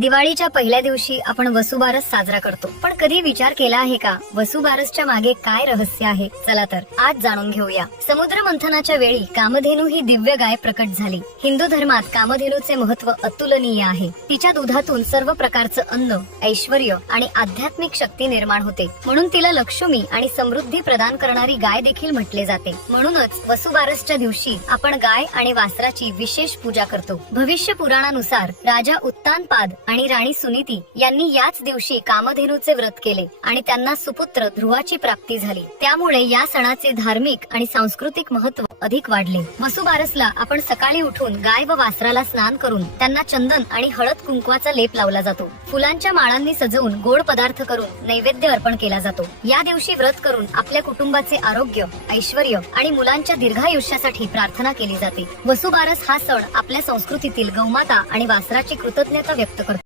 दिवाळीच्या पहिल्या दिवशी आपण वसुबारस साजरा करतो, पण कधी विचार केला आहे का वसुबारसच्या मागे काय रहस्य आहे? चला तर आज जाणून घेऊया. समुद्र मंथनाच्या वेळी कामधेनू ही दिव्य गाय प्रकट झाली. हिंदू धर्मात कामधेनूचे महत्व अतुलनीय आहे. तिच्या दुधातून सर्व प्रकारचं अन्न, ऐश्वर्य आणि आध्यात्मिक शक्ती निर्माण होते. म्हणून तिला लक्ष्मी आणि समृद्धी प्रदान करणारी गाय देखील म्हटले जाते. म्हणूनच वसुबारसच्या दिवशी आपण गाय आणि वासराची विशेष पूजा करतो. भविष्य पुराणानुसार राजा उत्तानपाद आणि राणी सुनीती यांनी याच दिवशी कामधेनूचे व्रत केले आणि त्यांना सुपुत्र ध्रुवाची प्राप्ती झाली. त्यामुळे या सणाचे धार्मिक आणि सांस्कृतिक महत्व अधिक वाढले. वसुबारसला आपण सकाळी उठून गाय व वासराला स्नान करून त्यांना चंदन आणि हळद कुंकवाचा लेप लावला जातो. फुलांच्या माळांनी सजवून गोड पदार्थ करून नैवेद्य अर्पण केला जातो. या दिवशी व्रत करून आपल्या कुटुंबाचे आरोग्य, ऐश्वर्य आणि मुलांच्या दीर्घायुष्यासाठी प्रार्थना केली जाते. वसुबारस हा सण आपल्या संस्कृतीतील गौमाता आणि वासराची कृतज्ञता व्यक्त करतो.